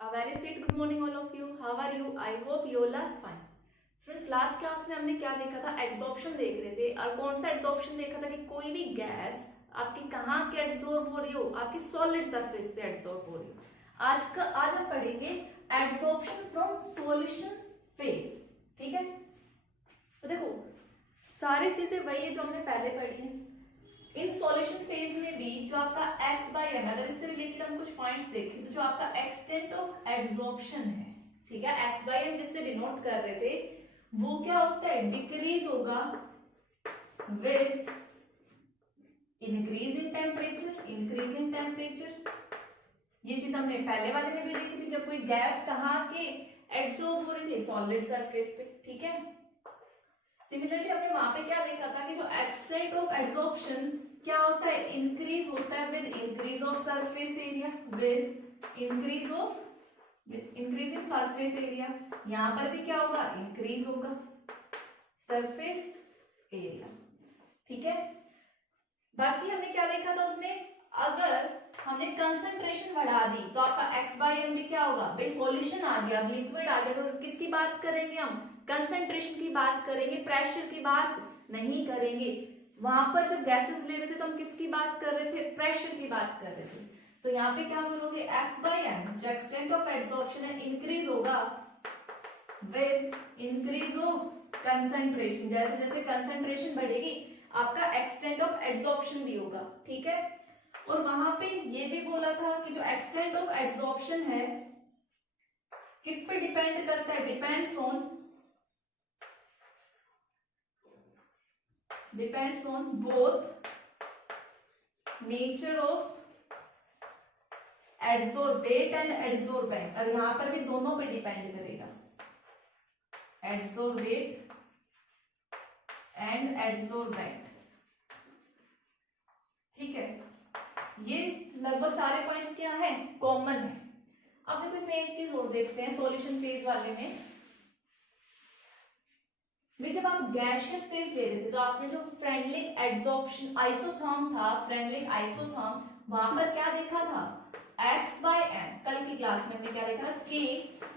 A very sweet good morning all of you. How are you? I hope you all are fine. Students last class में हमने क्या देखा था? Adsorption देख रहे थे। और कौन सा एड्सॉर्प्शन देखा था कि कोई भी गैस आपकी कहाँ के एड्सॉर्ब हो रही हो, आपकी सॉलिड सरफेस पे एड्सॉर्ब हो रही हो। आज हम पढ़ेंगे एड्सॉर्प्शन फ्रॉम सॉल्यूशन फेज। ठीक है, तो देखो सारी चीजें वही है जो हमने पहले पढ़ी है। इन सॉल्यूशन फेज में भी जो आपका x बाई एम, अगर इससे रिलेटेड हम कुछ पॉइंट्स देखें तो जो आपका एक्सटेंट ऑफ एड्सॉर्प्शन है, ठीक है, x बाई एम जिससे डिनोट कर रहे थे, वो क्या होता है? डिक्रीज होगा with increase in temperature. Increase in temperature ये चीज हमने पहले वाले में भी देखी थी, जब कोई गैस कहाँ के एड्सॉर्ब हो रही थी? सॉलिड सरफेस पे। ठीक है, सिमिलरली हमने वहां पे क्या देखा था कि जो एक्सटेंट ऑफ एड्सॉर्प्शन क्या होता है? इंक्रीज होता है with increase of surface area. With increase in surface area. यहां पर भी क्या होगा? इंक्रीज होगा सरफेस एरिया। ठीक है, बाकी हमने क्या देखा था उसमें? अगर हमने कंसंट्रेशन बढ़ा दी तो आपका x बाई एम में क्या होगा? भाई सॉल्यूशन आ गया, लिक्विड आ गया, तो किसकी बात करेंगे हम? कंसंट्रेशन की बात करेंगे, प्रेशर की बात नहीं करेंगे। वहां पर जब गैसेस ले रहे थे तो हम किसकी बात कर रहे थे? प्रेशर की बात कर रहे थे। तो यहाँ पे क्या बोलोगे? x बाई एम जो एक्सटेंट ऑफ एड्सॉर्प्शन है इंक्रीज होगा विद इंक्रीज ऑफ कंसंट्रेशन। जैसे जैसे कंसंट्रेशन बढ़ेगी आपका एक्सटेंट ऑफ एड्सॉर्प्शन भी होगा। ठीक है, और वहां पे ये भी बोला था कि जो एक्सटेंट ऑफ एड्सॉर्प्शन है किस पे डिपेंड करता है? Depends on both nature of adsorbate and adsorbent. और यहां पर भी दोनों पे डिपेंड करेगा, एड्सॉर्बेट एंड एड्सॉर्बेंट। ठीक है, ये लगभग सारे पॉइंट्स क्या है? कॉमन है। अब देखो इसमें एक चीज और देखते हैं सॉल्यूशन फेज वाले में भी। जब आप गैसियस फेज दे रहे थे तो आपने जो फ्रेंडलिक एड्सॉर्प्शन आइसोथर्म था, फ्रेंडलिक आइसोथर्म, वहां पर क्या देखा था? x by m. कल की क्लास में हमने क्या देखा? k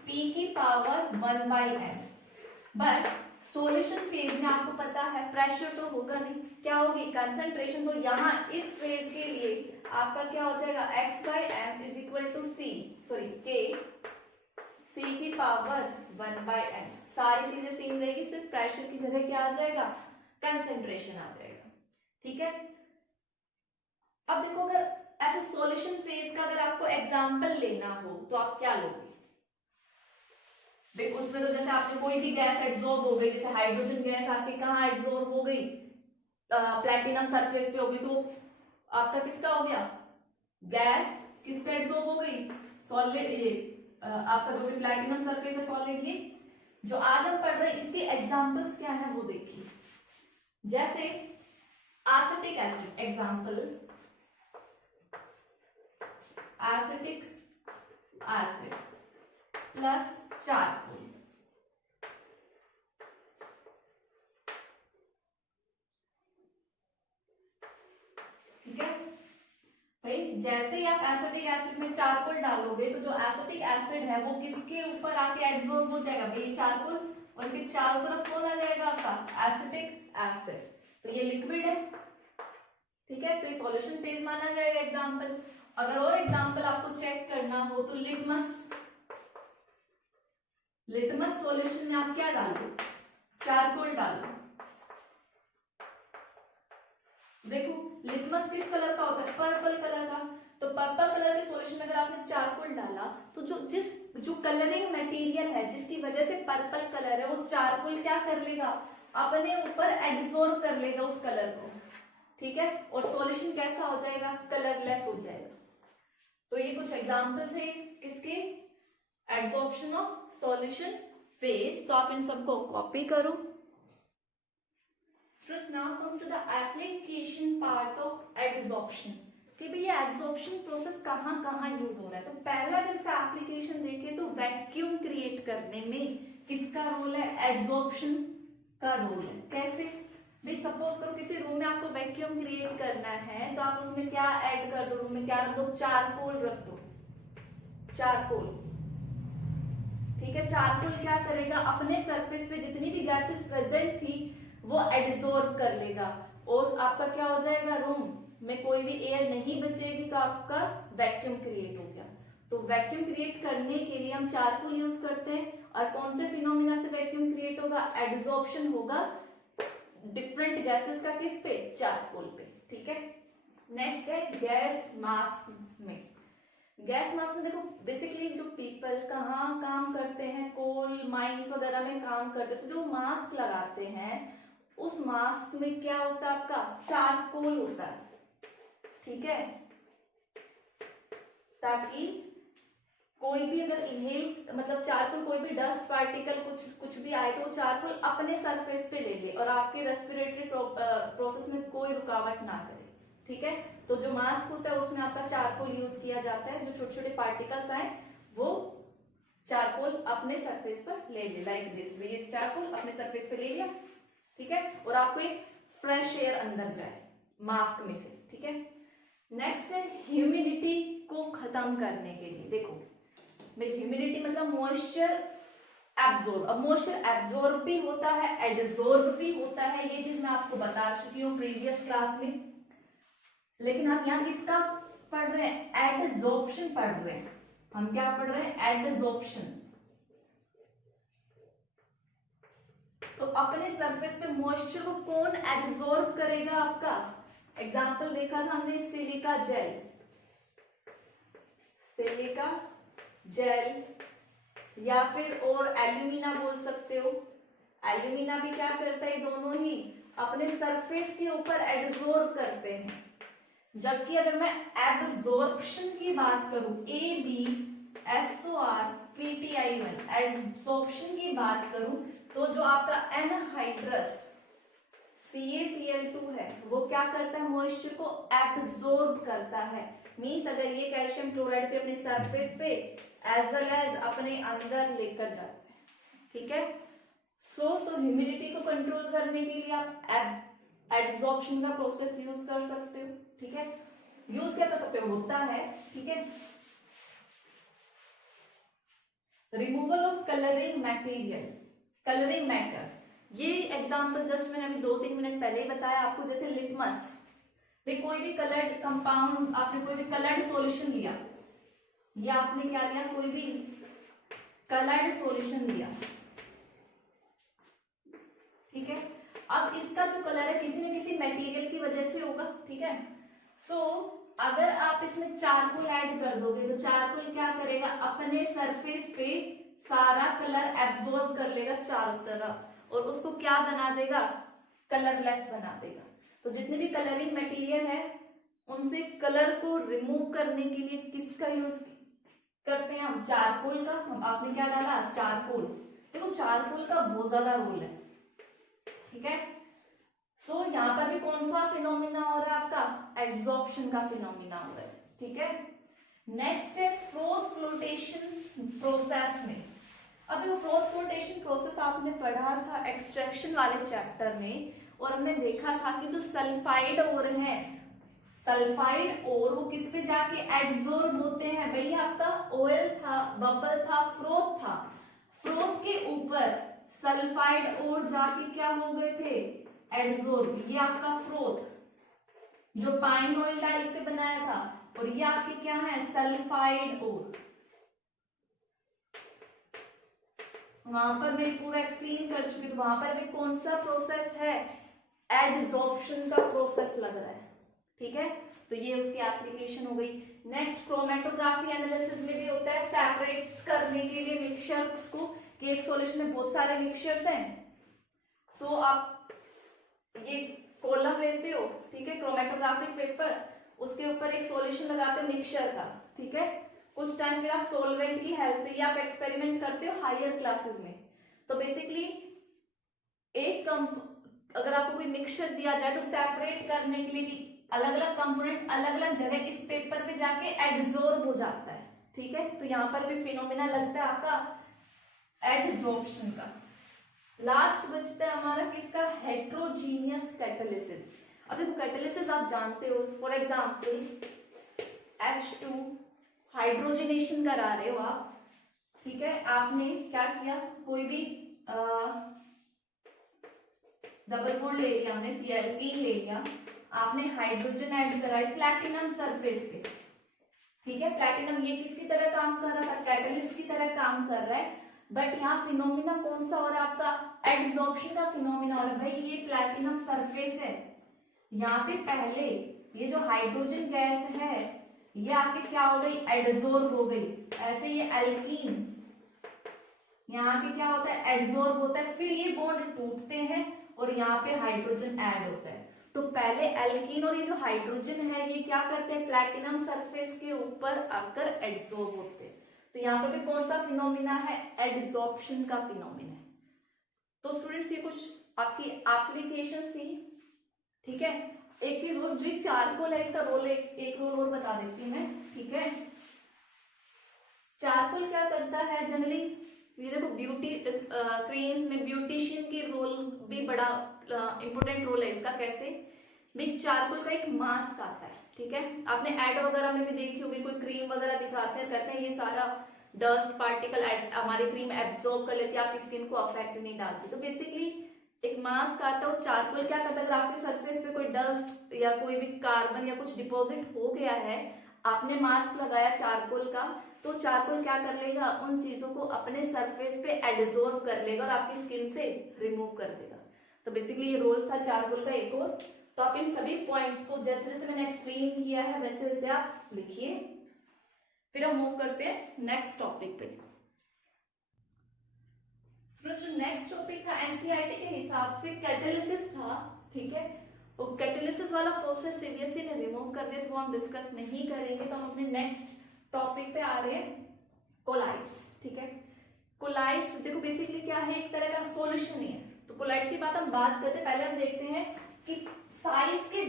p की power 1 by m. But solution phase में आपको पता है प्रेशर तो होगा नहीं, क्या होगी? कंसंट्रेशन। तो यहाँ इस फेज के लिए आपका क्या हो जाएगा? x by m is equal to k c की पावर 1 बाई एम। सारी चीजें सेम रहेगी, सिर्फ प्रेशर की जगह क्या आ जाएगा? कंसंट्रेशन आ जाएगा। ठीक है, अब देखो अगर ऐसे सॉल्यूशन फेज का अगर आपको एग्जांपल लेना हो तो आप क्या लोगे? उसमें तो जैसे आपने कोई भी गैस एड्सॉर्ब हो गई, जैसे हाइड्रोजन गैस आपकी कहाँ एड्सॉर्ब हो गई? प्लैटिनम सरफेस पे हो गई, तो आपका किसका हो गया? गैस किस पे एड्सॉर्ब हो गई? सॉलिड। ये आपका जो भी प्लैटिनम सरफेस है सॉलिड, ये जो आज हम पढ़ रहे हैं इसके एग्जांपल्स क्या है वो देखिए। जैसे acetic acid, example acetic acid plus charcoal. ठीक है भाई, जैसे ही आप एसिटिक एसिड में चारकोल डालोगे तो जो एसिटिक एसिड है वो किसके ऊपर आके एड्सॉर्ब हो जाएगा? भाई चारकोल, और इनके चारों तरफ कौन आ जाएगा? आपका एसिटिक एसिड। तो ये लिक्विड है। ठीक है, तो ये सॉल्यूशन फेज माना जाएगा एग्जांपल। अगर और एग्जांपल आपको चेक करना हो तो लिटमस सॉल्यूशन में आप क्या डालो? चारकोल डालो। देखो लिटमस किस कलर का होता है? पर्पल कलर का। तो पर्पल कलर के सॉल्यूशन में अगर आपने चारकोल डाला तो जो कलरिंग मटेरियल है जिसकी वजह से पर्पल कलर है, वो चारकोल क्या कर लेगा? अपने ऊपर एब्जॉर्ब कर लेगा उस कलर को। ठीक है, और सॉल्यूशन कैसा हो जाएगा? कलरलेस हो जाएगा। तो ये कुछ एग्जांपल थे किसके? Adsorption of solution phase. तो आप इन सबको कॉपी करो। Students, now come to the application part of adsorption कि भाई ये एड्सॉर्प्शन प्रोसेस कहाँ कहाँ यूज हो रहा है। तो पहला अगर इसका एप्लीकेशन देखें तो वैक्यूम क्रिएट करने में किसका रोल है? एड्सॉर्प्शन का रोल है। कैसे भाई? सपोज करो किसी रूम में आपको वैक्यूम क्रिएट करना है तो आप उसमें क्या ऐड कर दो? रूम में क्या रख दो? चारकोल रख दो। चारकोल ठीक है। चारकोल क्या करेगा, अपने सरफेस पे जितनी भी गैसेस प्रेजेंट थी वो एब्जॉर्ब कर लेगा और आपका क्या हो जाएगा, रूम में कोई भी एयर नहीं बचेगी तो आपका वैक्यूम क्रिएट हो गया। तो वैक्यूम क्रिएट करने के लिए हम चारकोल यूज करते हैं। और कौन से फिनोमिना से वैक्यूम क्रिएट होगा, एब्जॉर्प्शन होगा डिफरेंट गैसेस का, किस पे, चारकोल पे, ठीक है। नेक्स्ट है गैस मास्क में। गैस मास्क में देखो बेसिकली जो पीपल कहाँ काम करते हैं, कोल माइंस वगैरह में काम करते हैं, तो जो मास्क लगाते हैं उस मास्क में क्या होता है, आपका चारकोल होता है, ठीक है। ताकि कोई भी अगर इनहेल मतलब चारकोल, कोई भी डस्ट पार्टिकल कुछ भी आए तो चारकोल अपने सरफेस पे ले ले और आपके रेस्पिरेटरी प्रोसेस में कोई रुकावट ना करे, ठीक है। तो जो मास्क होता है उसमें आपका चारकोल यूज किया जाता है, जो छोटे छोटे पार्टिकल्स आए वो चारकोल अपने सरफेस पर ले ले, लाइक दिस वे, ये चारकोल अपने सरफेस पे ले लिया, ठीक है, और आपको एक फ्रेश एयर अंदर जाए मास्क में से, ठीक है। नेक्स्ट है ह्यूमिडिटी को खत्म करने के लिए। देखो ह्यूमिडिटी मतलब मॉइस्चर एब्जॉर्ब, अब मॉइस्चर एब्जॉर्ब भी होता है, एडजॉर्ब भी होता है, ये चीज मैं आपको बता चुकी हूँ प्रीवियस क्लास में। लेकिन आप यहाँ किसका पढ़ रहे हैं, एडजॉर्प्शन पढ़ रहे हैं। हम क्या पढ़ रहे हैं, एडजॉर्प्शन। तो अपने सरफेस पे मॉइस्चर को कौन एब्जॉर्ब करेगा, आपका एग्जाम्पल देखा था हमने, सिलिका जेल, सिलिका जेल, या फिर और एल्यूमिना बोल सकते हो। एल्यूमिना भी क्या करता है, दोनों ही अपने सरफेस के ऊपर एब्जॉर्ब करते हैं। जबकि अगर मैं एब्जॉर्प्शन की बात करूं, AbSORPTI1 एब्जॉर्प्शन की बात करूं तो जो आपका एनहाइड्रस CaCl2 है वो क्या करता है, मॉइस्चर को एब्जॉर्ब करता है। मींस अगर ये कैल्शियम क्लोराइड के अपने सरफेस पे एज वेल एज अपने अंदर लेकर जाता है, ठीक है। तो ह्यूमिडिटी को कंट्रोल करने के लिए आप एब्जॉर्प्शन का प्रोसेस यूज कर सकते हो, ठीक है। यूज क्या कर सकते हो, होता है, ठीक है। Removal of colouring material, colouring matter, ये एग्जांपल जस्ट मैंने अभी 2-3 मिनट पहले ही बताया आपको। जैसे लिटमस, कोई भी कलर्ड कंपाउंड, आपने कोई भी कलर्ड सॉल्यूशन लिया, ये आपने क्या लिया, कोई भी कलर्ड सॉल्यूशन लिया, ठीक है। अब इसका जो कलर है किसी न किसी मटेरियल की वजह से होगा, ठीक है। अगर आप इसमें चारकोल ऐड कर दोगे तो चारकोल क्या करेगा, अपने सरफेस पे सारा कलर एब्जॉर्ब कर लेगा चारों तरफ और उसको क्या बना देगा, कलरलेस बना देगा। तो जितने भी कलरिंग मटेरियल है उनसे कलर को रिमूव करने के लिए किसका यूज करते हैं हम, चारकोल का। हम आपने क्या डाला, चारकोल। देखो चारकोल का बहुत ज्यादा रोल है, ठीक है। यहाँ पर भी कौन सा फिनोमिना हो रहा है, आपका एब्जॉर्प्शन का फिनोमिना हो रहा है, ठीक है। नेक्स्ट है फ्रोथ फ्लोटेशन प्रोसेस में। अब देखो फ्रोथ फ्लोटेशन प्रोसेस आपने पढ़ा था एक्सट्रैक्शन वाले चैप्टर में, और हमने देखा था कि जो सल्फाइड ओर है, सल्फाइड ओर वो किस पे जाके एब्जॉर्ब होते हैं, भैया आपका ऑयल था, बबल था, फ्रोथ था, फ्रोथ के ऊपर सल्फाइड ओर जाके क्या हो गए थे, एब्जॉर्ब। ये आपका फ्रोथ जो पाइन ऑयल डाल के बनाया था, और ये आपके क्या है, सल्फाइड ओर। वहां पर मैं पूरा एक्सप्लेन कर चुकी, तो वहां पर भी कौन सा प्रोसेस है, एब्जॉर्प्शन का प्रोसेस लग रहा है, ठीक है। तो ये उसकी एप्लीकेशन हो गई। नेक्स्ट क्रोमेटोग्राफी एनालिसिस में भी होता है, सेपरेट करने के लिए मिक्सचर्स को, कि एक सॉल्यूशन में बहुत सारे मिक्सचर्स हैं। आप ये कॉलम लेते हो, ठीक है, क्रोमेटोग्राफिक पेपर, उसके ऊपर एक सॉल्यूशन लगाते हो मिक्सचर का, ठीक है। कुछ टाइम फिर आप सॉल्वेंट की हेल्प से, ये आप एक्सपेरिमेंट करते हो हायर क्लासेस में। तो बेसिकली अगर आपको कोई मिक्सचर दिया जाए तो सेपरेट करने के लिए कि अलग अलग कंपोनेंट अलग अलग जगह इस पेपर पे जाके एब्जॉर्ब हो जाता है, ठीक है। तो यहाँ पर भी फिनोमिना लगता है आपका एब्जॉर्प्शन का। लास्ट बचता है हमारा किसका, हेट्रोजीनियस कैटालिसिस। अब देखो कैटालिसिस आप जानते हो, फॉर एग्जांपल H2 हाइड्रोजनेशन करा रहे हो आप, ठीक है, आपने क्या किया, कोई भी डबल बॉन्ड ले लिया, हमने Cl3 ले लिया, आपने हाइड्रोजन ऐड करा है प्लैटिनम सरफेस पे। ठीक है, प्लैटिनम ये किसकी तरह काम कर रहा था, कैटलिस्ट की तरह काम कर रहा है, बट यहाँ फिनोमिना कौन सा हो रहा है आपका, एडसॉर्प्शन का फिनोमिना हो रहा है। भाई ये प्लैटिनम सरफेस है, यहाँ पे पहले ये जो हाइड्रोजन गैस है ये आके क्या हो गई, एडसॉर्ब हो गई। ऐसे ये एल्कीन यहाँ पे क्या होता है, एडसॉर्ब होता है, फिर ये बॉन्ड टूटते हैं और यहाँ पे हाइड्रोजन ऐड होता है। तो पहले एल्कीन और ये जो हाइड्रोजन है ये क्या करते हैं, प्लैटिनम सरफेस के ऊपर आकर एडसॉर्ब होते हैं। तो यहाँ पे भी कौन सा फिनोमिना है, एडसॉर्प्शन का फिनोमिना है। तो स्टूडेंट्स ये कुछ आपकी एप्लीकेशंस थी। ठीक है, एक चीज और, जो चारकोल है इसका रोल एक रोल और बता देती हूँ मैं। ठीक है, चारकोल क्या करता है जनरली, ये देखो ब्यूटी क्रीम्स में ब्यूटिशियन की रोल भी बड़ा इंपॉर्टेंट रोल है इसका। कैसे, भाई चारकोल का एक मास्क आता है। ठीक है, आपने एड वगैरह में भी देखी होगी, कोई क्रीम वगैरह दिखाते हैं, कहते हैं ये सारा डस्ट पार्टिकल हमारी क्रीम एब्जॉर्ब कर लेती है, आपकी स्किन को अफेक्ट नहीं डालती। तो बेसिकली एक मास्क आता है, वो चारकोल क्या करता है, अगर आपके सरफेस पे कोई डस्ट या कोई भी कार्बन या कुछ डिपॉजिट हो गया है, आपने मास्क लगाया चारकोल का, तो चारकोल क्या कर लेगा, उन चीजों को अपने सरफेस पे एडसॉर्ब कर लेगा और आपकी स्किन से रिमूव कर देगा। तो बेसिकली ये रोल था चारकोल का एक और। तो आप इन सभी पॉइंट्स को जैसे जैसे मैंने एक्सप्लेन किया है वैसे वैसे आप लिखिए। फिर हम मूव करते हैं नेक्स्ट टॉपिक पे। जो नेक्स्ट टॉपिक था एनसीईआरटी के हिसाब से कैटालिसिस था। ठीक है, वो कैटालिसिस वाला प्रोसेस सीबीएसई ने रिमूव कर दिया, तो वो हम डिस्कस नहीं करेंगे। तो हम अपने नेक्स्ट टॉपिक पे आ रहे हैं, कोलाइड्स। ठीक है, कोलाइड्स देखो बेसिकली क्या है, एक तरह का सॉल्यूशन ही है। तो कोलाइड्स की बात हम बात करते हैं, पहले हम देखते हैं कि साइज के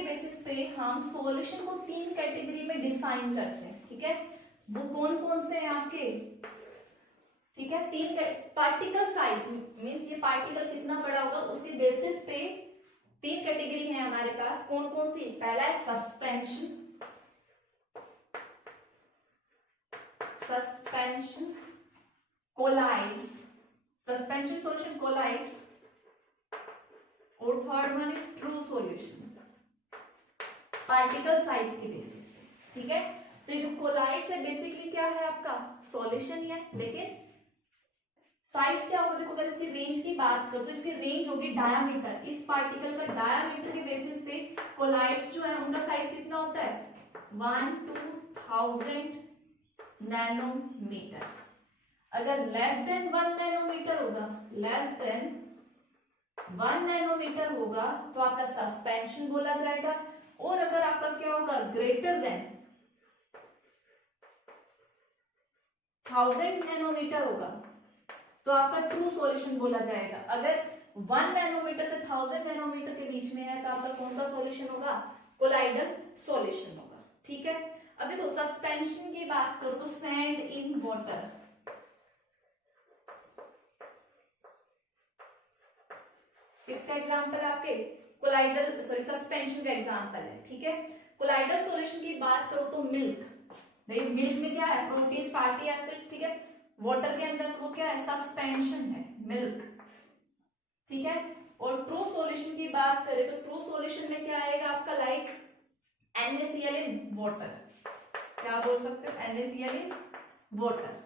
बेसिस पे हम सॉल्यूशन को 3 कैटेगरी में डिफाइन करते हैं। ठीक है, वो कौन कौन से हैं आपके, ठीक है, 3 पार्टिकल साइज मींस ये पार्टिकल कितना बड़ा होगा उसके बेसिस पे 3 कैटेगरी है हमारे पास। कौन कौन सी, पहला है suspension colloids, suspension solution colloids, और third one is true solution particle size के बेसिस पे। ठीक है, तो ये जो कोलाइड्स है बेसिकली क्या है, आपका सॉल्यूशन ही है, लेकिन साइज क्या होगा, देखो अगर इसकी रेंज की बात करो तो इसकी रेंज होगी डायामीटर, इस पार्टिकल का डायामीटर के बेसिस पे कोलाइड्स जो है उनका साइज कितना होता है, 1 to 1000 नैनोमीटर। अगर लेस देन 1 नैनोमीटर होगा, लेस देन 1 नैनोमीटर होगा तो आपका सस्पेंशन बोला जाएगा, और अगर आपका क्या होगा ग्रेटर देन 1000 नैनोमीटर होगा तो आपका ट्रू सॉल्यूशन बोला जाएगा। अगर 1 नैनोमीटर से 1000 नैनोमीटर के बीच में है तो आपका कौन सा सॉल्यूशन होगा, कोलाइडल सॉल्यूशन होगा। ठीक है, अब देखो सस्पेंशन की बात करो तो सैंड इन वाटर, इसका एग्जांपल आपके कोलाइडल सस्पेंशन का एग्जांपल है। ठीक है, कोलाइडल सॉल्यूशन की बात करो तो मिल्क, भाई मिल्क में क्या है, प्रोटीन फैटी एसिड। ठीक है, वाटर के अंदर वो क्या है, सस्पेंशन है मिल्क। ठीक है, और ट्रू सॉल्यूशन की बात करें तो ट्रू सॉल्यूशन में क्या आएगा आपका, लाइक NaCl इन वाटर, क्या बोल सकते हो, NaCl इन वाटर।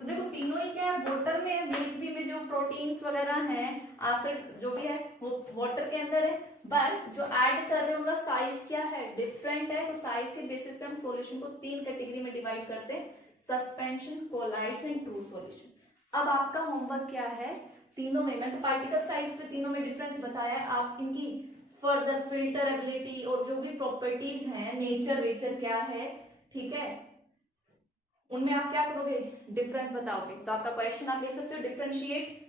तो देखो तीनों ही क्या है, वाटर में है, मिल्क भी में जो प्रोटीन्स वगैरह हैं, एसिड जो भी है वो वाटर के अंदर है, बट जो ऐड कर रहे हैं उनका साइज क्या है, डिफरेंट है। तो साइज के बेसिस पे हम सॉल्यूशन को 3 कैटेगरी में डिवाइड करते हैं, suspension, colloids and true solution. अब आपका होमवर्क क्या है, तीनों में मैंने पार्टिकल साइज पे तीनों में डिफरेंस बताया, आप इनकी फर्दर फिल्टरेबिलिटी और जो भी प्रॉपर्टीज हैं, नेचर वेचर क्या है, ठीक है, उनमें आप क्या करोगे, डिफरेंस बताओगे। तो आपका क्वेश्चन आप लिख सकते हो, differentiate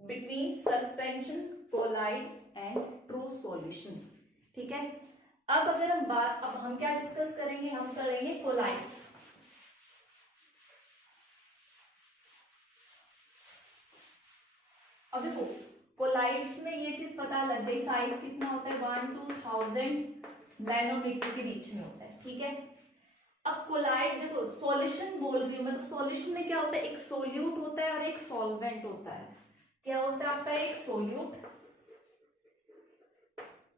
between suspension, colloid and true solutions. ठीक है, अब अगर अब हम क्या डिस्कस करेंगे, हम करेंगे कोलाइड्स। अब देखो कोलाइड्स में ये चीज पता लग गई, साइज कितना होता है, 1 to 1000 नैनोमीटर के बीच में होता है। ठीक है, अब कोलाइड देखो सॉल्यूशन बोल रही हूँ मैं, तो सॉल्यूशन में क्या होता है, एक सोल्यूट होता है और एक सॉल्वेंट होता है। क्या होता है आपका, एक सोल्यूट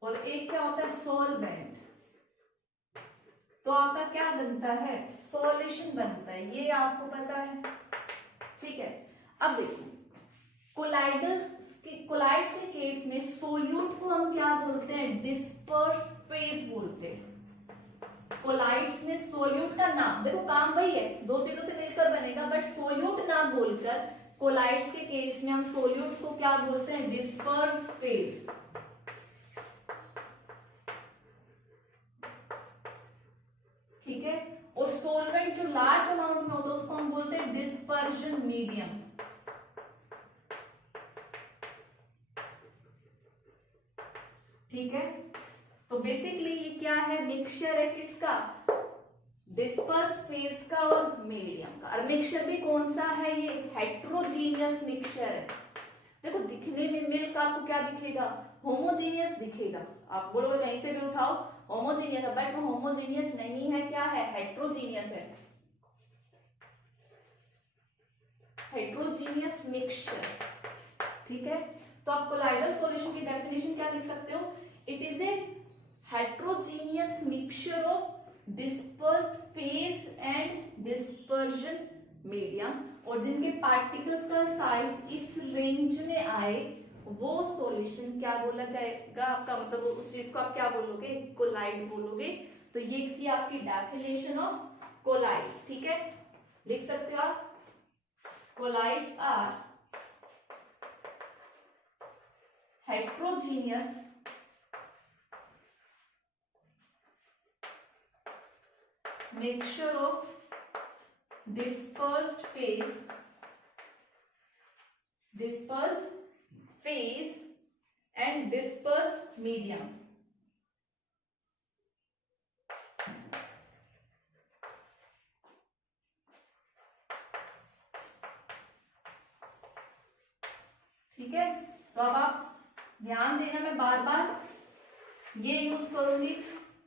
और एक क्या होता है, सॉल्वेंट। तो आपका क्या बनता है, सॉल्यूशन बनता है, ये आपको पता है, ठीक है। अब देखो कोलाइड्स के केस में सोल्यूट को हम क्या बोलते हैं, डिस्पर्स फेज बोलते हैं। कोलाइड्स में सोल्यूट का नाम देखो, काम वही है, दो चीजों से मिलकर बनेगा, बट सोल्यूट नाम बोलकर कोलाइड्स के केस में हम सोल्यूट्स को क्या बोलते हैं, डिस्पर्स फेज। ठीक है। और सोलवेंट जो लार्ज अमाउंट में होता है उसको हम बोलते हैं डिस्पर्जन मीडियम। ठीक है। तो बेसिकली ये क्या है, मिक्सचर है किसका, डिस्पर्स फेज का और मीडियम का। और मिक्सचर भी कौन सा है, ये हेट्रोजीनियस मिक्सचर है। देखो दिखने में मिल्क आपको क्या दिखेगा, होमोजीनियस दिखेगा। आप बोलोगे कहीं से भी उठाओ होमोजीनियस है, बट वो होमोजीनियस नहीं है, क्या है, हेट्रोजीनियस है, हेट्रोजीनियस मिक्सचर। ठीक है। तो आप कोलाइडल सॉल्यूशन की डेफिनेशन क्या लिख सकते हो, it is a heterogeneous mixture of dispersed phase and dispersion medium, और जिनके पार्टिकल्स का साइज इस रेंज में आए वो सॉल्यूशन क्या बोला जाएगा आपका, मतलब उस चीज को आप क्या बोलोगे, कोलाइड बोलोगे। तो ये थी आपकी डेफिनेशन ऑफ कोलाइड्स। ठीक है, लिख सकते हो आप, colloids are heterogeneous mixture of dispersed phase and dispersed medium। ठीक है। तो अब आप ध्यान देना, मैं बार बार ये यूज करूंगी,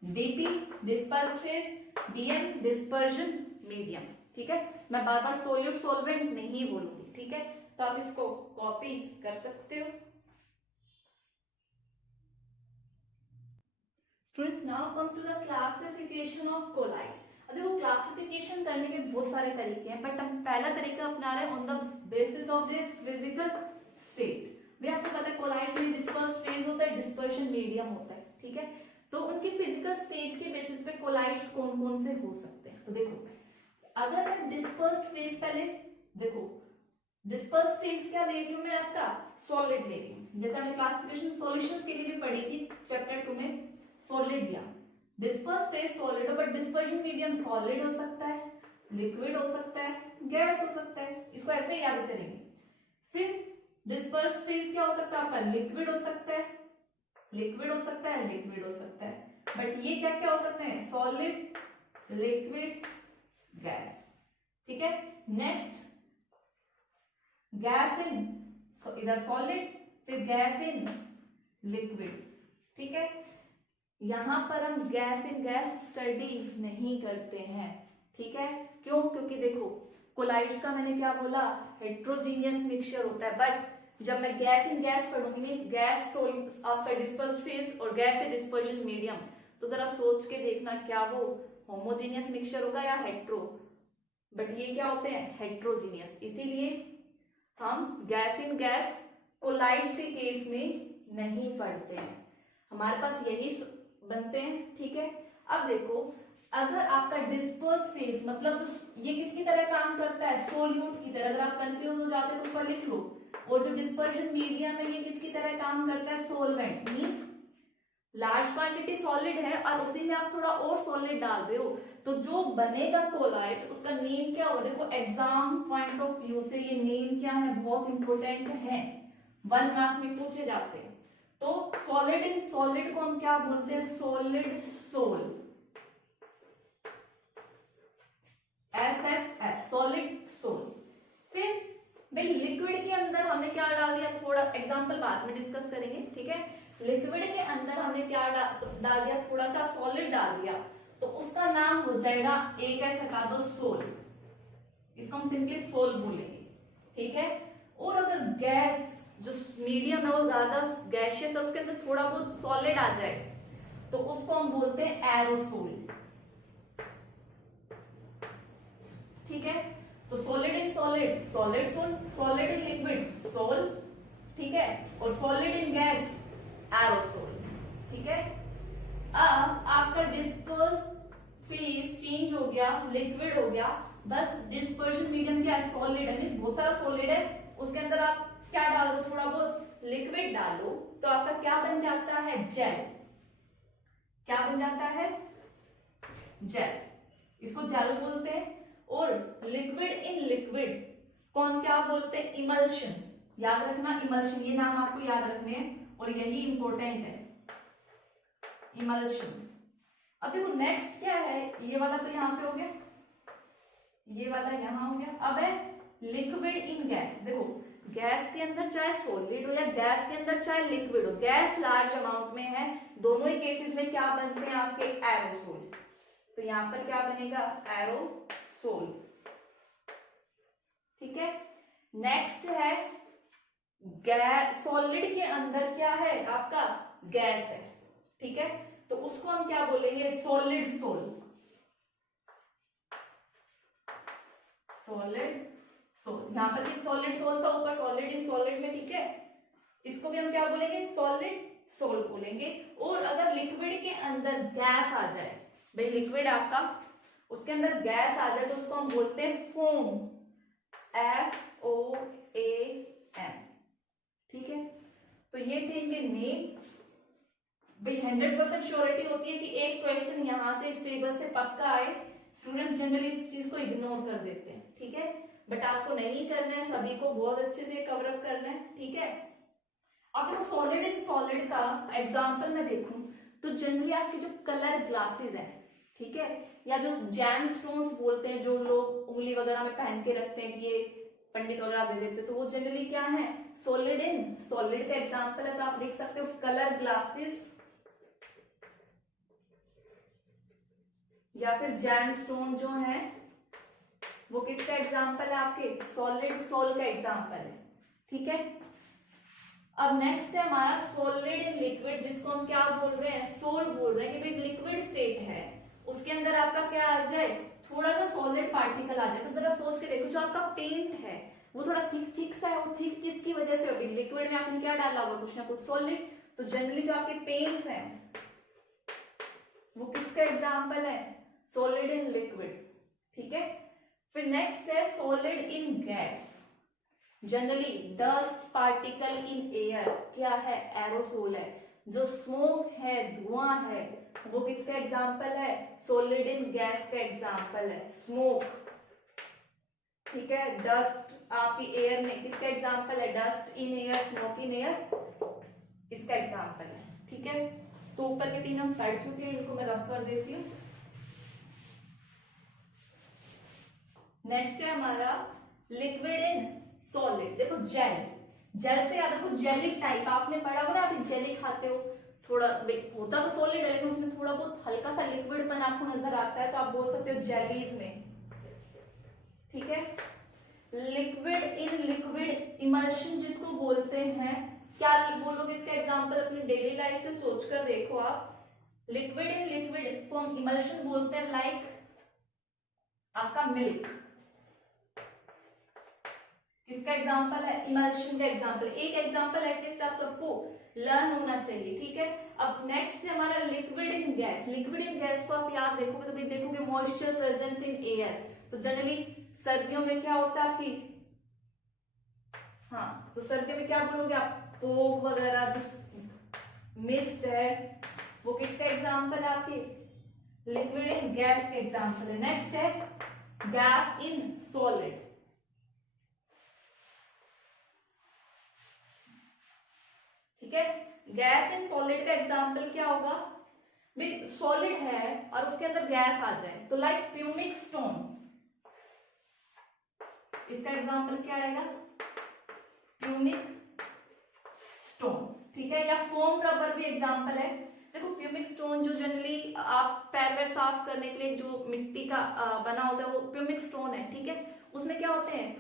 DP dispersed phase, DM dispersion medium. ठीक है, मैं बार बार सोल्यूट सॉल्वेंट नहीं बोलूंगी। ठीक है, तो आप इसको कॉपी कर सकते हो। Students, now come to the classification of colloid. अब देखो क्लासिफिकेशन करने के बहुत सारे तरीके हैं, बट हम पहला तरीका अपना रहे हैं on the basis of the physical state. वे आपको पता है कोलाइड्स में डिस्पर्स फेज होता है, डिस्पर्शन मीडियम होता है। ठीक है, तो उनके फिजिकल स्टेज के बेसिस पे कोलाइड्स कौन कौन से हो सकते हैं। तो देखो अगर मैं डिस्पर्स्ड फेज, पहले देखो डिस्पर्स्ड फेज क्या ले रही हूं मैं, आपका सॉलिड ले रही हूं। जैसे हमने क्लासिफिकेशन सॉल्यूशंस के लिए भी पढ़ी थी चैप्टर 2 में, सॉलिड दिया, डिस्पर्स्ड फेज सॉलिड हो, बट डिस्पर्शन मीडियम सॉलिड हो सकता है, लिक्विड हो सकता है, गैस हो सकता है। इसको ऐसे ही याद करेंगे। फिर डिस्पर्स्ड फेज क्या हो सकता है आपका, लिक्विड हो सकता है, लिक्विड हो सकता है, लिक्विड हो सकता है, बट ये क्या क्या हो सकते हैं, सॉलिड, लिक्विड, गैस। ठीक है। नेक्स्ट गैस इन, इधर सॉलिड, फिर गैस इन लिक्विड। ठीक है, यहां पर हम गैस इन गैस स्टडी नहीं करते हैं। ठीक है, क्यों, क्योंकि देखो कोलाइड्स का मैंने क्या बोला, हेट्रोजीनियस मिक्सचर होता है, बट जब मैं गैस इन गैस पढ़ूंगी, मींस गैस आपका डिस्पर्स्ड फेज और गैस से डिस्पर्जन मीडियम, तो जरा सोच के देखना क्या वो होमोजीनियस मिक्सचर होगा या हेट्रो, बट ये क्या होते हैं, हेट्रोजीनियस। इसीलिए हम गैस इन गैस कोलाइड्स के केस में नहीं पढ़ते हैं, हमारे पास यही बनते हैं। ठीक है, अब देखो अगर आपका डिस्पर्स्ड फेज, मतलब जो ये किसकी तरह काम करता है, सोल्यूट की तरह। अगर आप कंफ्यूज हो जाते हैं तो ऊपर लिख लो। और जो डिस्पर्जन मीडियम है ये किसकी तरह काम करता है, solvent. Means large quantity solid है और उसी में आप थोड़ा और सॉलिड डाल रहे हो, तो जो बनेगा कोलाइड उसका नेम क्या होगा। देखो एग्जाम पॉइंट ऑफ व्यू से ये नेम क्या है, बहुत इंपॉर्टेंट है, 1 मार्क में पूछे जाते हैं। तो सॉलिड इन सॉलिड को हम क्या बोलते हैं, solid sol, SSS, solid sol. फिर भाई लिक्विड के अंदर हमने क्या डाल दिया, थोड़ा एग्जांपल बाद में डिस्कस करेंगे। ठीक है, लिक्विड के अंदर हमने क्या डाल दिया, थोड़ा सा सॉलिड डाल दिया, तो उसका नाम हो जाएगा, एक ऐसा हटा दो सोल, इसको हम सिंपली सोल बोलेंगे, ठीक है। और अगर गैस जो मीडियम है वो ज्यादा गैशियस है, उसके अंदर थोड़ा बहुत सॉलिड आ जाए तो उसको हम बोलते हैं एरोसोल, ठीक है। तो solid in solid, solid sol, solid in liquid, sol, ठीक है, और सॉलिड इन गैस, एरोसोल, ठीक है। अब आपका डिस्पर्स फेज चेंज हो गया, लिक्विड हो गया, बस डिस्पर्शन मीडियम क्या है, सॉलिड है, मींस बहुत सारा सॉलिड है, उसके अंदर आप क्या डाल दो, थोड़ा बहुत लिक्विड डालो, तो आपका क्या बन जाता है, जेल। क्या बन जाता है, जेल, इसको जेल बोलते हैं। और लिक्विड इन लिक्विड कौन क्या बोलते हैं, इमल्शन, याद रखना इमल्शन, ये नाम आपको याद रखने हैं और यही इंपॉर्टेंट है, इमल्शन। अब देखो नेक्स्ट क्या है, ये वाला तो यहाँ पे हो गया, ये वाला यहाँ हो गया। अब है लिक्विड इन गैस। देखो गैस के अंदर चाहे सॉलिड हो या गैस के अंदर चाहे लिक्विड हो, गैस लार्ज अमाउंट में है, दोनों ही केसेस में क्या बनते हैं आपके, एरोसोल। तो यहाँ पर क्या बनेगा, एरोसोल, ठीक है। नेक्स्ट है गैस, सॉलिड के अंदर क्या है आपका, गैस है, ठीक है, तो उसको हम क्या बोलेंगे, सॉलिड सोल, सॉलिड सोल। यहाँ पर भी सॉलिड सोल था, ऊपर सॉलिड इन सॉलिड में, ठीक है, इसको भी हम क्या बोलेंगे, सॉलिड सोल बोलेंगे। और अगर लिक्विड के अंदर गैस आ जाए, भाई लिक्विड आपका उसके अंदर गैस आ जाए तो उसको हम बोलते हैं फोम, FOAM, ठीक है। तो ये थे इनके नेम। भाई 100% श्योरिटी होती है कि एक क्वेश्चन यहाँ से इस टेबल से पक्का आए, स्टूडेंट्स जनरली इस चीज को इग्नोर कर देते हैं, ठीक है, बट आपको नहीं करना है, सभी को बहुत अच्छे से कवर अप करना है, ठीक है। अब देखो सॉलिड इन सॉलिड का एग्जांपल मैं देखूं तो जनरली आपके जो कलर ग्लासेस हैं, ठीक है, या जो जैम स्टोन्स बोलते हैं, जो लोग उंगली वगैरह में पहन के रखते हैं कि ये पंडित वगैरह दे देते, तो वो जनरली क्या है, सॉलिड इन सॉलिड का एग्जांपल है। तो आप देख सकते हो कलर ग्लासेस या फिर जैम स्टोन जो है वो किसका एग्जांपल है, आपके सॉलिड सोल का एग्जांपल है, ठीक है। अब नेक्स्ट है हमारा सॉलिड इन लिक्विड, जिसको हम क्या बोल रहे हैं, सोल बोल रहे हैं, कि भाई लिक्विड स्टेट है, उसके अंदर आपका क्या आ जाए, थोड़ा सा सॉलिड पार्टिकल आ जाए। तो जरा सोच के देखो, जो आपका पेंट है वो थोड़ा थिक थिक सा है, वो थिक किसकी वजह से होगी, लिक्विड में आपने क्या डाला होगा, कुछ ना कुछ सॉलिड। तो जनरली जो आपके पेंट्स हैं वो किसका एग्जाम्पल है, सॉलिड इन लिक्विड, ठीक है। फिर नेक्स्ट है solid in gas, generally dust particle in air क्या है, एरोसोल है। जो स्मोक है, धुआं है, वो किसका एग्जाम्पल है, सॉलिड इन गैस का एग्जाम्पल है, स्मोक, ठीक है। डस्ट आपकी एयर में किसका एग्जाम्पल है, dust in air, smoke in air, इसका एग्जाम्पल है, ठीक है। तो ऊपर के तीन हम पढ़ चुके हैं, इनको मैं रफ कर देती हूँ। नेक्स्ट है हमारा लिक्विड इन सॉलिड। देखो जेल, जेल से याद रखो जेलिक टाइप, आपने पढ़ा होगा ना, आप जेली खाते हो, थोड़ा होता तो सॉलिड है लेकिन उसमें थोड़ा बहुत हल्का सा लिक्विडपन आपको नजर आता है, तो आप बोल सकते हो जेलीज में, ठीक है। लिक्विड इन लिक्विड इमल्शन जिसको बोलते हैं, क्या बोलोगे इसका एग्जांपल, अपनी डेली लाइफ से सोचकर देखो आप। लिक्विड इन लिक्विड को हम इमल्शन बोलते हैं, लाइक आपका मिल्क, किसका एग्जांपल है, इमल्शन का एग्जांपल। एक एग्जांपल एटलीस्ट आप सबको लर्न होना चाहिए, ठीक है। अब नेक्स्ट है हमारा liquid in gas. Liquid in gas को आप याद देखोगे तो भी देखोगे मॉइस्चर प्रेजेंस इन एयर। तो जनरली सर्दियों में क्या होता है आपकी, हाँ, तो सर्दियों में क्या बोलोगे आप, फोग वगैरह, जो मिस्ट है वो किसका एग्जांपल है, आपके लिक्विड इन गैस का एग्जांपल है। नेक्स्ट है गैस इन सॉलिड, ठीक है। गैस इन सॉलिड का एग्जांपल क्या होगा, भाई सॉलिड है और उसके अंदर गैस आ जाए, तो लाइक प्यूमिक स्टोन, इसका एग्जांपल क्या आएगा, प्यूमिक स्टोन, ठीक है। या फोम रबर भी एग्जांपल है, देखो प्यूमिक स्टोन जो जनरली आप पैर वैर साफ करने के लिए जो मिट्टी का बना होता है वो प्यूमिक स्टोन है, ठीक है। उसमें क्या होते हैं,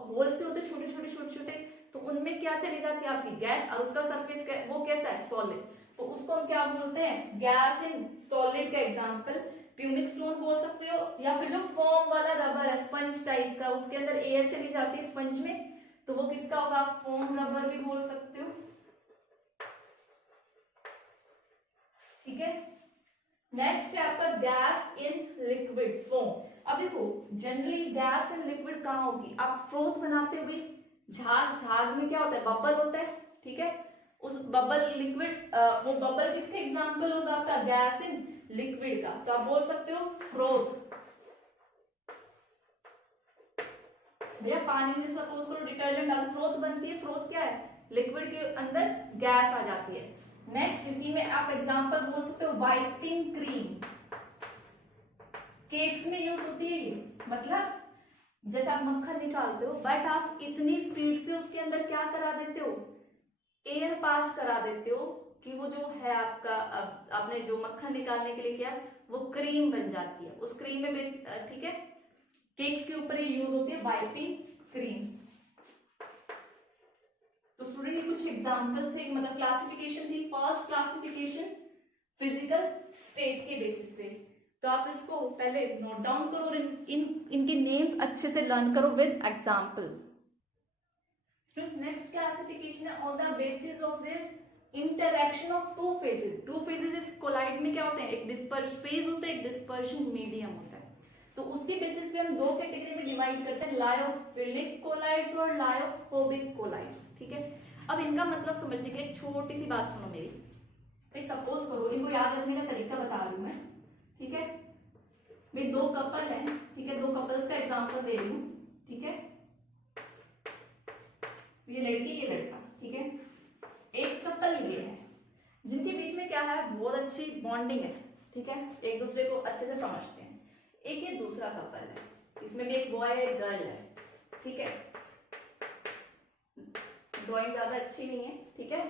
होल से होते हैं छोटे छोटे छोटे छोटे, तो उनमें क्या चली जाती है आपकी गैस, और उसका सरफेस वो कैसा है, सॉलिड, तो उसको हम क्या बोलते हैं, गैस इन सॉलिड का एग्जांपल प्यूमिक स्टोन बोल सकते हो। या फिर जो फोम वाला रबर है स्पंज टाइप का, उसके अंदर एयर चली जाती है स्पंज में, तो वो किसका होगा, आप फोम रबर भी बोल सकते हो, ठीक है। नेक्स्ट है आपका गैस इन लिक्विड फोम। अब देखो जनरली गैस इन लिक्विड कहाँ होगी, आप फ्रोथ बनाते हुए झाग, झाग में क्या होता है, बबल होता है, ठीक है। उस बबल लिक्विड, वो बबल किसके एग्जांपल होगा आपका, गैस इन लिक्विड का, तो आप बोल सकते हो फ्रोथ। भैया पानी में सपोज करो डिटर्जेंट डाल, फ्रोथ बनती है, फ्रोथ क्या है, लिक्विड के अंदर गैस आ जाती है। नेक्स्ट इसी में आप एग्जांपल बोल सकते हो व्हाइटनिंग क्रीम, केक्स में यूज होती है ये, मतलब जैसे आप मक्खन निकालते हो बट आप इतनी स्पीड से उसके अंदर क्या करा देते हो, एयर पास करा देते हो कि वो जो है आपका, आपने जो मक्खन निकालने के लिए किया वो क्रीम बन जाती है, उस क्रीम में बेस, ठीक है। केक्स के ऊपर ये यूज होती है व्हाइटनिंग क्रीम। तो स्टूडेंट ये कुछ एग्जांपल्स थे, मतलब क्लासिफिकेशन थी, फर्स्ट क्लासिफिकेशन फिजिकल स्टेट के बेसिस पे, तो आप इसको पहले नोट डाउन करो और इनके नेम्स अच्छे से लर्न करो विद एग्जांपल। नेक्स्ट क्लासिफिकेशन है on the basis of their interaction of two phases. Two phases इस कोलाइड में क्या होते हैं, एक डिस्पर्स फेज होता है, एक डिस्पर्शन मीडियम होता है। तो उसके बेसिस पे हम दो कैटेगरी में डिवाइड करते हैं, लायोफिलिक कोलाइड्स और लायोफोबिक कोलाइड्स, ठीक है। अब इनका मतलब समझने के लिए एक छोटी सी बात सुनो मेरी, तो सपोज करो, इनको याद रखने का तरीका बता रही हूँ मैं, ठीक है। भाई दो कपल हैं, ठीक है, दो कपल्स का एग्जांपल दे रही हूँ, ठीक है। ये लड़की ये लड़का, ठीक है, एक कपल ये है जिनके बीच में क्या है, बहुत अच्छी बॉन्डिंग है, ठीक है, एक दूसरे को अच्छे से समझते हैं। एक ये दूसरा कपल है, इसमें भी एक बॉय है एक गर्ल है, ठीक है। ड्राइंग ज्यादा अच्छी नहीं है, ठीक है।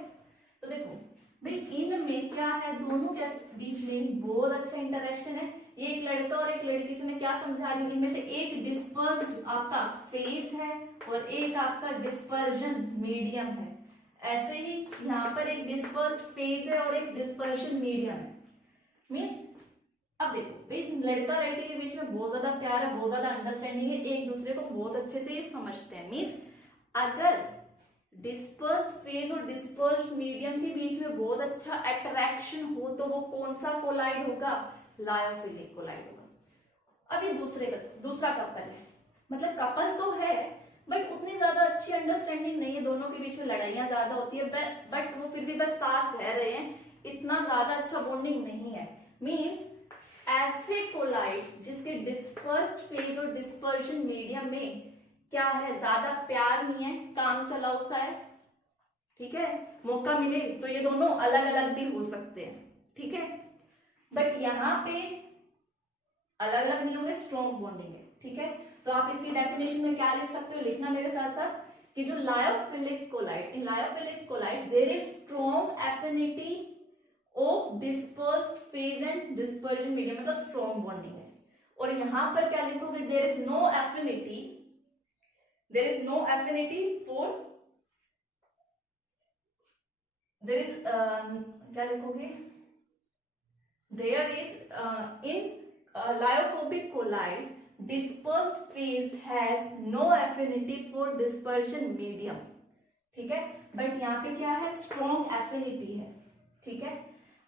तो देखो भाई इनमें क्या है, दोनों के बीच में बहुत अच्छा इंटरेक्शन है। ये एक लड़का और एक लड़की से मैं क्या समझा रही हूँ, इनमें से एक डिस्पर्स्ड आपका फेस है और एक आपका डिस्पर्जन मीडियम है। ऐसे ही यहाँ पर एक डिस्पर्स्ड फेज है और एक डिस्पर्शन मीडियम है। मीन्स अब देखो लड़का लड़के के बीच में बहुत ज्यादा प्यार है, बहुत ज्यादा अंडरस्टैंडिंग है, एक दूसरे को बहुत अच्छे से समझते हैं। मीन्स अगर डिस्पर्स्ड फेज और डिस्पर्स्ड मीडियम के बीच में बहुत अच्छा अट्रैक्शन हो तो वो कौन सा कोलाइड होगा, लायोफिलिक कोलाइड होगा। अब ये दूसरा कपल है, मतलब कपल तो है बट उतनी ज्यादा अच्छी अंडरस्टैंडिंग नहीं है, दोनों के बीच में लड़ाइयां ज्यादा होती है, बट वो फिर भी बस साथ रह रहे हैं, इतना ज्यादा अच्छा बॉन्डिंग नहीं है। मीन्स ऐसे कोलाइड्स जिसके डिस्पर्स्ड फेज और डिस्पर्शन मीडियम में क्या है, ज्यादा प्यार नहीं है, काम चलाऊ सा है, ठीक है, मौका मिले तो ये दोनों अलग अलग भी हो सकते हैं, ठीक है। बट यहाँ पे अलग अलग नहीं होंगे, स्ट्रॉन्ग बॉन्डिंग है, ठीक है। तो आप इसकी डेफिनेशन में क्या लिख सकते हो, लिखना मेरे साथ साथ कि जो lyophilic colloids, in lyophilic colloids there is strong affinity of dispersed phase and dispersion medium, मतलब स्ट्रॉन्ग बॉन्डिंग है। और यहां पर क्या लिखोगे, there is no affinity, there is no affinity for, there is क्या लिखोगे, there is in lyophobic colloid dispersed phase has no affinity for dispersion medium, ठीक है। बट यहाँ पे क्या है, स्ट्रॉन्ग एफिनिटी है, ठीक है।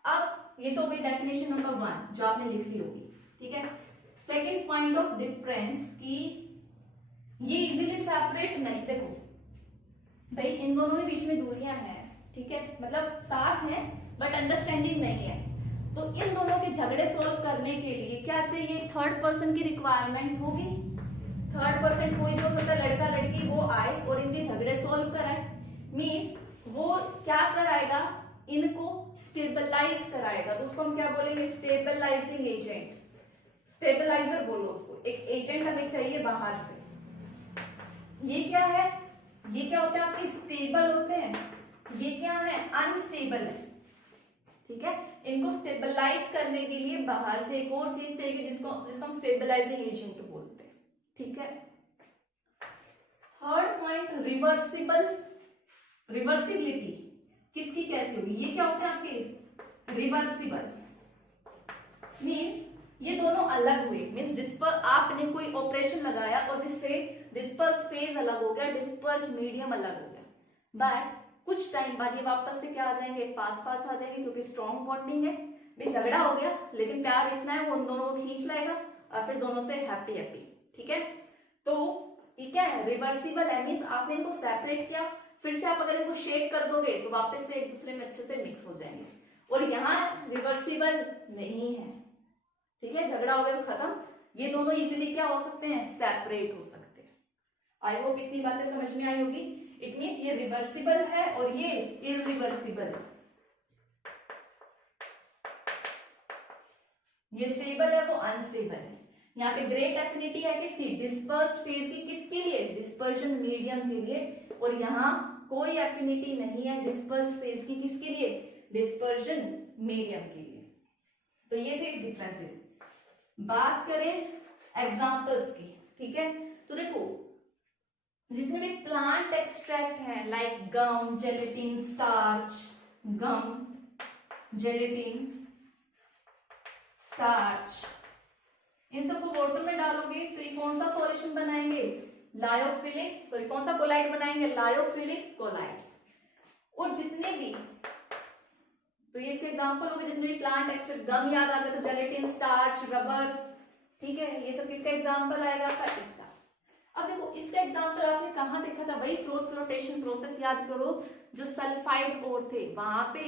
अब ये तो गई डेफिनेशन नंबर 1 जो आपने लिख ली होगी, ठीक है। सेकेंड पॉइंट ऑफ डिफरेंस कि ये इजीली सेपरेट नहीं, देखो भाई इन दोनों के बीच में दूरियां हैं, ठीक है, मतलब साथ हैं बट अंडरस्टैंडिंग नहीं है, तो इन दोनों के झगड़े सॉल्व करने के लिए क्या चाहिए, थर्ड पर्सन की रिक्वायरमेंट होगी। थर्ड पर्सन कोई जो होता है लड़का लड़की वो आए और इनके झगड़े सॉल्व कराए। मींस वो क्या कराएगा, इनको स्टेबलाइज कराएगा, तो उसको हम क्या बोलेंगे, स्टेबलाइजिंग एजेंट, स्टेबलाइजर बोलो उसको, एक एजेंट हमें चाहिए बाहर से। ये क्या है, ये क्या होता है आपके स्टेबल होते हैं, ये क्या है अनस्टेबल है, ठीक है। इनको स्टेबलाइज करने के लिए बाहर से एक और चीज चाहिए जिसको हम स्टेबलाइजिंग एजेंट बोलते हैं, ठीक है। थर्ड पॉइंट, रिवर्सिबिलिटी किसकी कैसी होगी, ये क्या होते हैं आपके रिवर्सिबल, मीन्स ये दोनों अलग हुए, मीन्स डिस्पर्स आपने कोई ऑपरेशन लगाया और जिससे डिस्पर्स फेज अलग हो गया, डिस्पर्स मीडियम अलग हो गया, बट कुछ टाइम बाद ये वापस से क्या आ जाएंगे, पास आ जाएंगे, क्योंकि स्ट्रॉन्ग बॉन्डिंग है। भी झगड़ा हो गया लेकिन प्यार इतना है वो उन दोनों को खींच लाएगा और फिर दोनों से हैप्पी, ठीक है। तो ये क्या है, रिवर्सिबल है, मीन्स आपने इनको सेपरेट किया, फिर से आप अगर इनको शेक कर दोगे तो वापस से एक दूसरे में अच्छे से मिक्स हो जाएंगे। और यहाँ रिवर्सिबल नहीं है, ठीक है, झगड़ा हो गया खत्म। ये दोनों इजीली क्या हो सकते हैं, सेपरेट हो सकते हैं। आई होप इतनी बातें समझ में आई होगी। इट मीन्स ये रिवर्सिबल है और ये इरिवर्सिबल है, ये स्टेबल है वो अनस्टेबल है। यहाँ पे ग्रेट एफिनिटी है किसकी, डिस्पर्स्ड फेज की, किसके लिए, डिस्पर्जन मीडियम के लिए, और यहाँ कोई एफिनिटी नहीं है डिस्पर्स्ड फेज की, किसके लिए, डिस्पर्जन मीडियम के लिए। तो ये थे डिफरेंसेस। बात करें एग्जांपल्स की, ठीक है, तो देखो जितने भी प्लांट एक्सट्रैक्ट हैं लाइक गम, जेलेटिन, स्टार्च, गम, जेलेटिन, स्टार्च, इन सबको वाटर में डालोगे तो ये कौन सा सॉल्यूशन बनाएंगे, लायोफिलिक, सॉरी कौन सा कोलाइड बनाएंगे, लायोफिलिक कोलाइड्स। और जितने भी, तो ये इसके एग्जांपल हो गए, जितने भी प्लांट एक्सट्रैक्ट, गम याद आ गया तो जेलेटिन, स्टार्च, रबर, ठीक है, ये सब किसका एग्जांपल आएगा आपका, इसका। अब देखो इसका एग्जांपल आपने कहाँ देखा था भाई, फ्लोटेशन प्रोसेस याद करो, जो सल्फाइड ओर थे वहां पे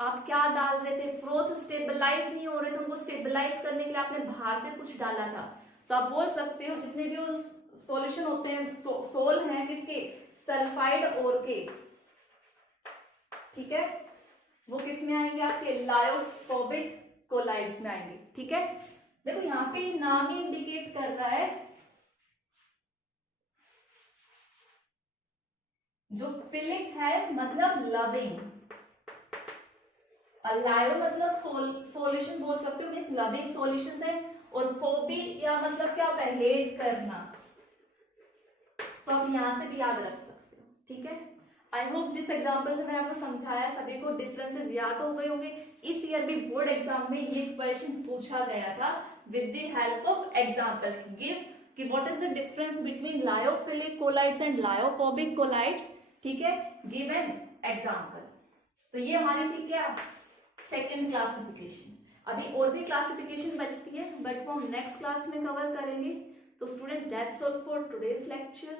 आप क्या डाल रहे थे, फ्रोथ स्टेबलाइज नहीं हो रहे थे, उनको स्टेबलाइज करने के लिए आपने बाहर से कुछ डाला था। तो आप बोल सकते हो जितने भी वो सॉल्यूशन होते हैं, सोल हैं किसके, सल्फाइड ओर के, ठीक है, वो किस में आएंगे आपके, लायोफोबिक कोलाइड्स में आएंगे, ठीक है। देखो यहाँ पे नाम ही इंडिकेट कर रहा है, जो फिलिक है मतलब लविंग, लायो मतलब सॉल्यूशन बोल सकते हो, मींस लविंग सॉल्यूशंस है, और फोबी या मतलब क्या होता है, हेट करना, तो आप यहां से भी याद रख सकते हो, ठीक है। आई होप जिस एग्जांपल से मैंने आपको समझाया सभी को डिफरेंसेस याद हो गए होंगे। इस ईयर भी बोर्ड एग्जाम में ये क्वेश्चन पूछा गया था with the help of example, give कि what is the difference between lyophilic colloids and lyophobic colloids, ठीक है, गिव एन एग्जांपल। तो ये हमारी थी क्या, सेकंड क्लासिफिकेशन। अभी और भी क्लासिफिकेशन बचती है बट वो हम नेक्स्ट क्लास में कवर करेंगे। तो students that's all for today's lecture.